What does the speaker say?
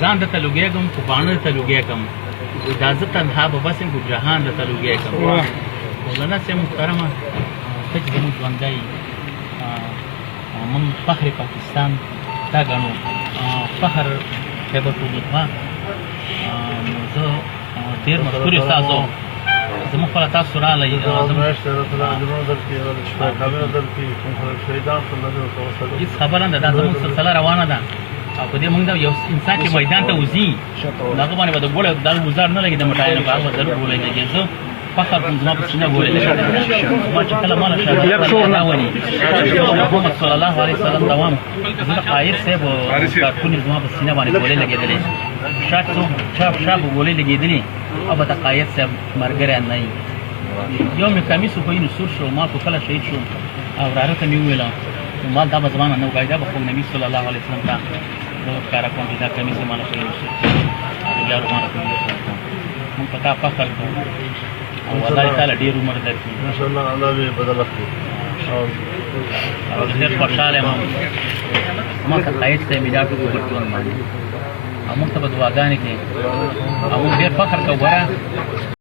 ځان درته لوګېږم خو باڼه درته لوګېږم دا زه تنها به بس یم خو جهان درته لوګېږم مولانا صاحب محترمه ته چې زموږ ژوندی موږ فخر پاکستان دا ګڼو فخر خیبر پختونخوا نو زه ډېر مشکور یم ستاسو زموږ خپله تاسو راغلی هېڅ خبره نه ده دا زموږ سلسله روانه ده او په دې موږ د یو انسان چې میدان ته وځي نو هغه باندې به د ګوړه دا ګزار نه لګي د مټایو نه به هغه به ضرور ګولۍ لګي زه فخر کوم زما په سینه ګولۍ لګي ما چې کله ماله راوني محمد صلی الله علیه وسلم دوام زه د قاید صاحب کارکونې زما په سینه باندې ګولۍ لګېدلې شا به ګولۍ لګېدلې او به د قاید صاحب ملګری نه وي یو مې کمیس وښوي سور شو ما خو کله شهید شوم او وراره ته مې وویل ما دا به زما نه وکړي دا به خو نبي صلی الله علیه وسلم ته زه ښکاره کوم چې دا کمیس یې ما نه ښوي یارو ما نه ښوي موږ په تا فخر کوو او الله تعالی ډېر عمر درکړي انشاءالله الله دې بدله کړي او زه ډېر خوشحاله یم ما ته قاید صاحب مې دا ټول ورکړل او موږ ته به دعاګانې کوي او موږ ډېر فخر کوو ګوره